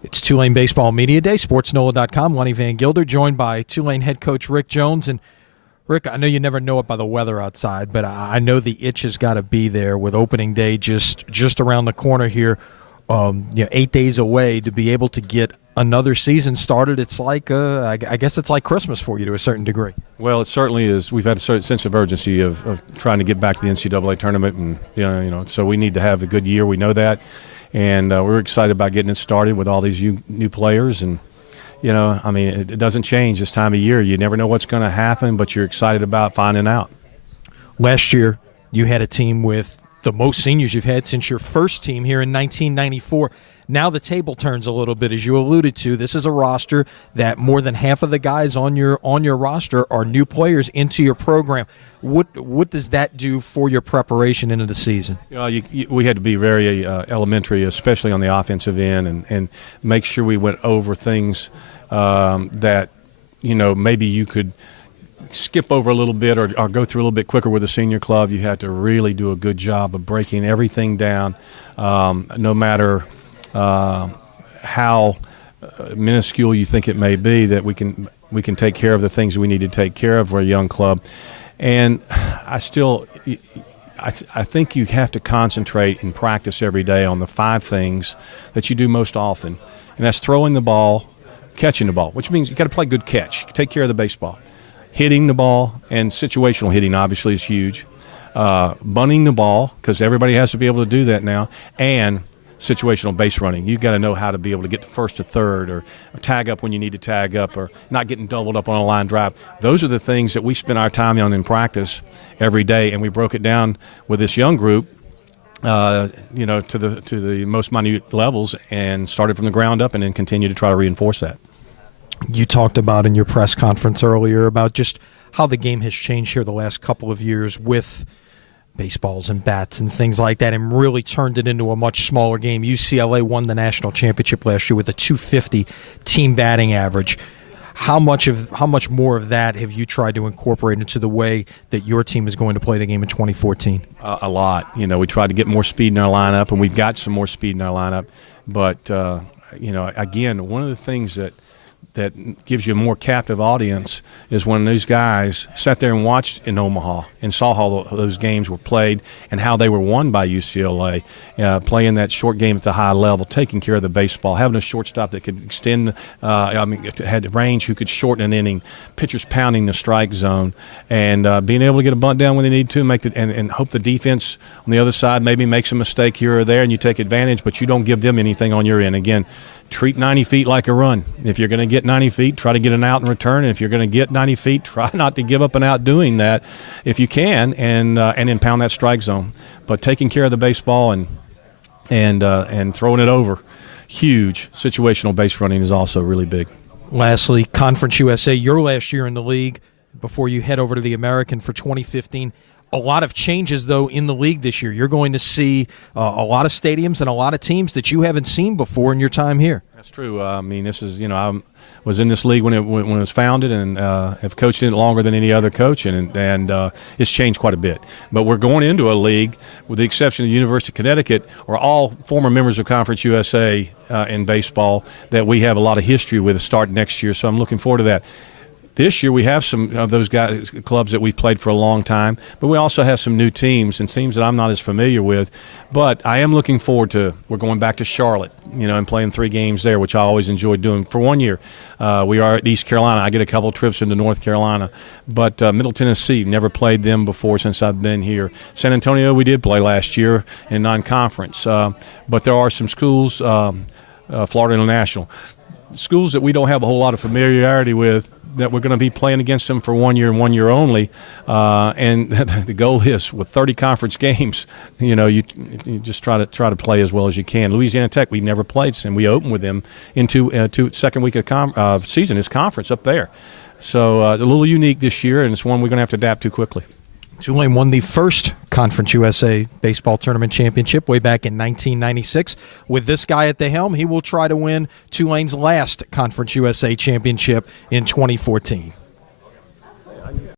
It's Tulane Baseball Media Day, sportsnola.com. Lenny Vangilder, joined by Tulane head coach Rick Jones. And Rick, I know you never know it by the weather outside, but I know the itch has got to be there with opening day just around the corner here. 8 days away to be able to get another season started. It's like I guess it's like Christmas for you to a certain degree. Well, it certainly is. We've had a certain sense of urgency of trying to get back to the NCAA tournament, and so we need to have a good year. We know that, and we're excited about getting it started with all these new players. And it doesn't change this time of year. You never know what's going to happen, but you're excited about finding out. Last year, you had a team with the most seniors you've had since your first team here in 1994. Now the table turns a little bit, as you alluded to. This is a roster that more than half of the guys on your roster are new players into your program. What does that do for your preparation into the season? We had to be very elementary, especially on the offensive end, and make sure we went over things that maybe you could skip over a little bit or go through a little bit quicker with the senior club. You had to really do a good job of breaking everything down, no matter how minuscule you think it may be, that we can take care of the things we need to take care of for a young club. And I think you have to concentrate and practice every day on the 5 things that you do most often, and that's throwing the ball, catching the ball, which means you got to play good catch, take care of the baseball, hitting the ball, and situational hitting obviously is huge, bunting the ball, because everybody has to be able to do that now, and situational base running. You've got to know how to be able to get to first to third, or tag up when you need to tag up, or not getting doubled up on a line drive. Those are the things that we spend our time on in practice every day, and we broke it down with this young group to the most minute levels, and started from the ground up and then continue to try to reinforce that. You talked about in your press conference earlier about just how the game has changed here the last couple of years with baseballs and bats and things like that, and really turned it into a much smaller game. UCLA won the national championship last year with a .250 team batting average. How much more of that have you tried to incorporate into the way that your team is going to play the game in 2014? A lot. We tried to get more speed in our lineup, and we've got some more speed in our lineup. But again, one of the things that gives you a more captive audience is when these guys sat there and watched in Omaha and saw how those games were played and how they were won by UCLA, playing that short game at the high level, taking care of the baseball, having a shortstop that could extend, had range, who could shorten an inning, pitchers pounding the strike zone, and being able to get a bunt down when they need to, and hope the defense on the other side maybe makes a mistake here or there and you take advantage, but you don't give them anything on your end. Again, treat 90 feet like a run. If you're going to get 90 feet, try to get an out in return. And if you're going to get 90 feet, try not to give up an out doing that if you can, and then pound that strike zone. But taking care of the baseball and throwing it over, huge. Situational base running is also really big. Lastly, Conference USA, your last year in the league before you head over to the American for 2015. A lot of changes, though, in the league this year. You're going to see a lot of stadiums and a lot of teams that you haven't seen before in your time here. That's true. This is, I was in this league when it was founded, and have coached in it longer than any other coach, and it's changed quite a bit. But we're going into a league, with the exception of the University of Connecticut, are all former members of Conference USA in baseball that we have a lot of history with start next year. So I'm looking forward to that. This year we have some of those clubs that we've played for a long time, but we also have some new teams and teams that I'm not as familiar with. But I am looking forward to, we're going back to Charlotte, and playing 3 games there, which I always enjoyed doing. For 1 year, we are at East Carolina. I get a couple trips into North Carolina. But Middle Tennessee, never played them before since I've been here. San Antonio, we did play last year in non-conference. But there are some schools, Florida International, schools that we don't have a whole lot of familiarity with, that we're going to be playing against them for 1 year and 1 year only. And the goal is, with 30 conference games, you just try to play as well as you can. Louisiana Tech, we've never played, and we open with them into second week of season is conference up there. So a little unique this year, and it's one we're going to have to adapt to quickly. Tulane won the first Conference USA baseball tournament championship way back in 1996. With this guy at the helm, he will try to win Tulane's last Conference USA championship in 2014.